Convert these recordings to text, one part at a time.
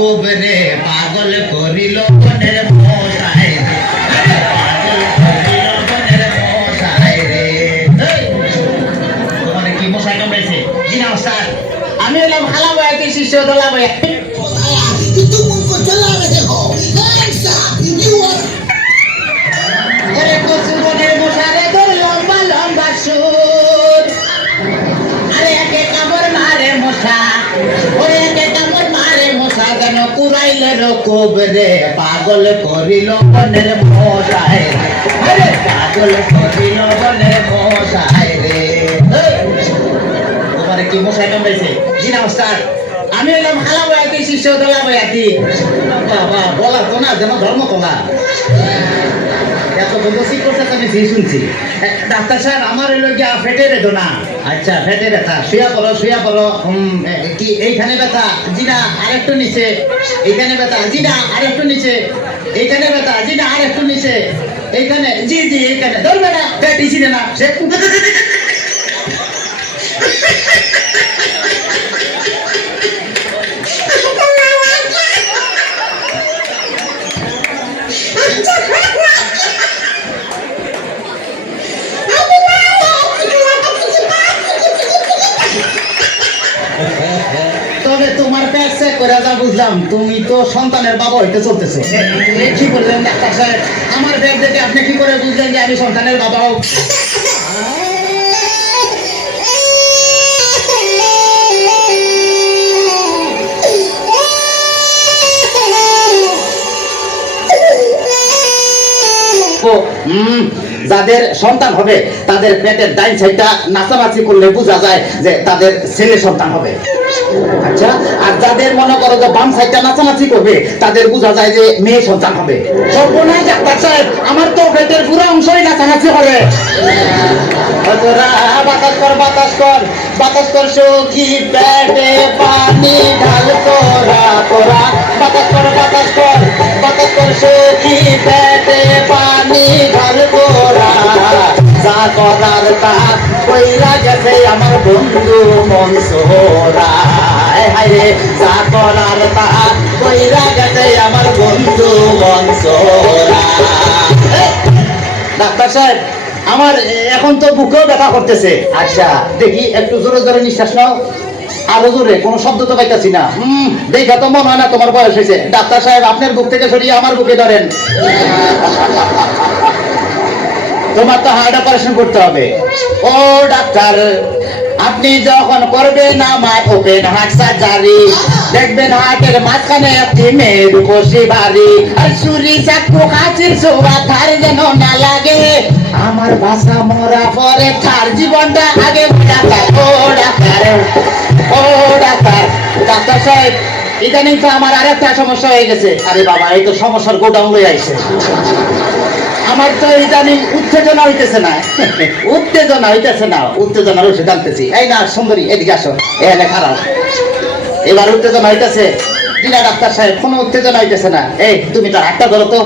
রকুব রে পাগল করিল বনের মশাই রে পাগল করিল বনের মশাই রে তোমার কি মশাই কামড়াইছে জি না স্যার আমি হলাম হালা বয়াতি শিষ্য দলা বয়া itu muncul jalan aja kok. Alexa, you are ওরে কচু বনের মশারে তোর লম্বা লম্বা সুর আরে একে কামড় মারে মশা ওরে একে কামড় মারে মশা যেন কুড়াইলে রকুব রে পাগল করিল বনের মশাই রে আরে পাগল করিল বনের মশাই রে তোমার কি মশাই কামড়াইছে জি না স্যার আমি হলাম হালা বয়াতি শিষ্য দলা বয়াতি বাবা বলা তো না যেন ধর্ম কলা এত বদসি করতে আমি সেই শুনছি ডাক্তার স্যার আমার হইল গিয়া ফেটে বেদনা আচ্ছা ফেটে ব্যথা শুয়া পড়ো কি এইখানে ব্যথা জি না আরেকটু নিচে এইখানে ব্যথা জি না আরেকটু নিচে এইখানে ব্যথা জি না আরেকটু নিচে এইখানে জি জি এইখানে ধরবে না পেট ইসিনে না সে তবে তোমার পেট চেক করে যা বুঝলাম তুমি তো সন্তানের বাবা হইতে চলতেছো কি বললেন ডাক্তার সাহেব আমার পেট দেখে আপনি কি করে বুঝলেন যে আমি সন্তানের বাবা হোক যাদের সন্তান হবে তাদের পেটের ডাইন সাইডটা নাচানাচি করলে বোঝা যায় যে তাদের ছেলে সন্তান হবে আচ্ছা আর যাদের মনে করো যে বাম সাইডটা নাচানাচি করবে তাদের বোঝা যায় যে মেয়ে সন্তান হবে সর্বনাশ ডাক্তার সাহেব আমার তো পেটের পুরো অংশই নাচানাচি হবে বাতাস কর বাতাস কর বাতাস কর সখী পেটে পানি ঢাল তোরা তোরা বাতাস কর বাতাস কর বাতাস কর সখী পেটে পানি ঢাল তোরা যা করার তা কইরা গেছে আমার বন্ধু মনসুরা হায় যা করার তা কইরা গেছে আমার বন্ধু মনসুরা ডাক্তার সাহেব আমার এখন তো বুকেও ব্যথা করতেছে আচ্ছা দেখি একটু জোরে জোরে নিঃশ্বাস নাও আরো জোরে কোনো শব্দ তো পাইতাছি না দেখা তো মনে হয় না তোমার বয়স হয়েছে ডাক্তার সাহেব আপনার বুক থেকে সরিয়ে আমার বুকে ধরেন তোমার তো হার্ট অপারেশন করতে হবে ও ডাক্তার আপনি যখন করবেন আমার ওপেন হার্ট সার্জারি দেখবেন হার্টের মাঝখানে একটি মেয়ের বসে ভারী আর ছুরি চাকু কাচির সোয়া তার যেন না লাগে আমার ভাষা মরা পরে তার জীবনটা আগে ডাক্তার ও ডাক্তার ও ডাক্তার ডাক্তার সাহেব ইদানিং তো আমার আরেকটা সমস্যা হয়ে গেছে আরে বাবা এই তো সমস্যার গোডাউন লয়ে আইছে আমার তো ইদানিং উত্তেজনা হইতেছে না উত্তেজনার ওষুধ আনতেছি এই না সুন্দরী এদিকে আসো এখানে খারাপ এবার উত্তেজনা হইতেছে দিনা ডাক্তার সাহেব কোনো উত্তেজনা হইতেছে না এই তুমি তো হাতটা ধরো তো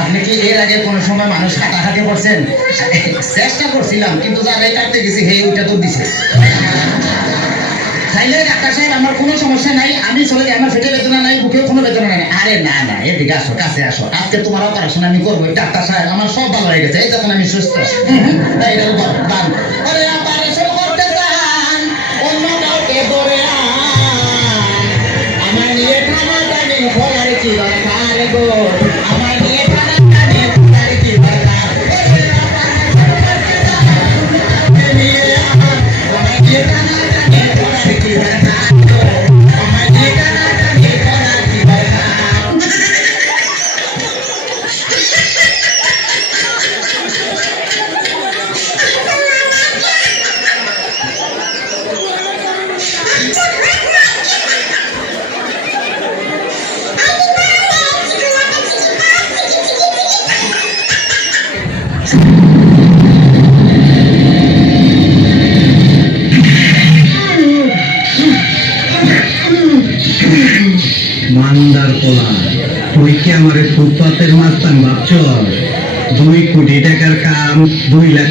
আপনি কি এর আগে কোন সময় মানুষ হাঁটাহাঁটি করছেন চেষ্টা করছিলাম কিন্তু জায়গায় কাটতে গেছি হে ওইটা তো দিছে তাইলে ডাক্তার সাহেব আমার কোনো সমস্যা নাই আমি চলে যাই আমার পেটে বেদনা নাই বুকেও কোনো বেদনা নাই আরে না না এদিকে আসো কাছে আসো আজকে তোমার অপারেশন আমি করবো ডাক্তার সাহেব আমার সব ভালো হয়ে গেছে এই যখন আমি সুস্থ এইটার উপর দান আরে অপারেশন করতে চান অন্য কাউকে ধরে পোলা, তুই কি আমার ফুটপাতের মাস্তান ভাবছ? 2 কোটি টাকার কাম 2 লাখ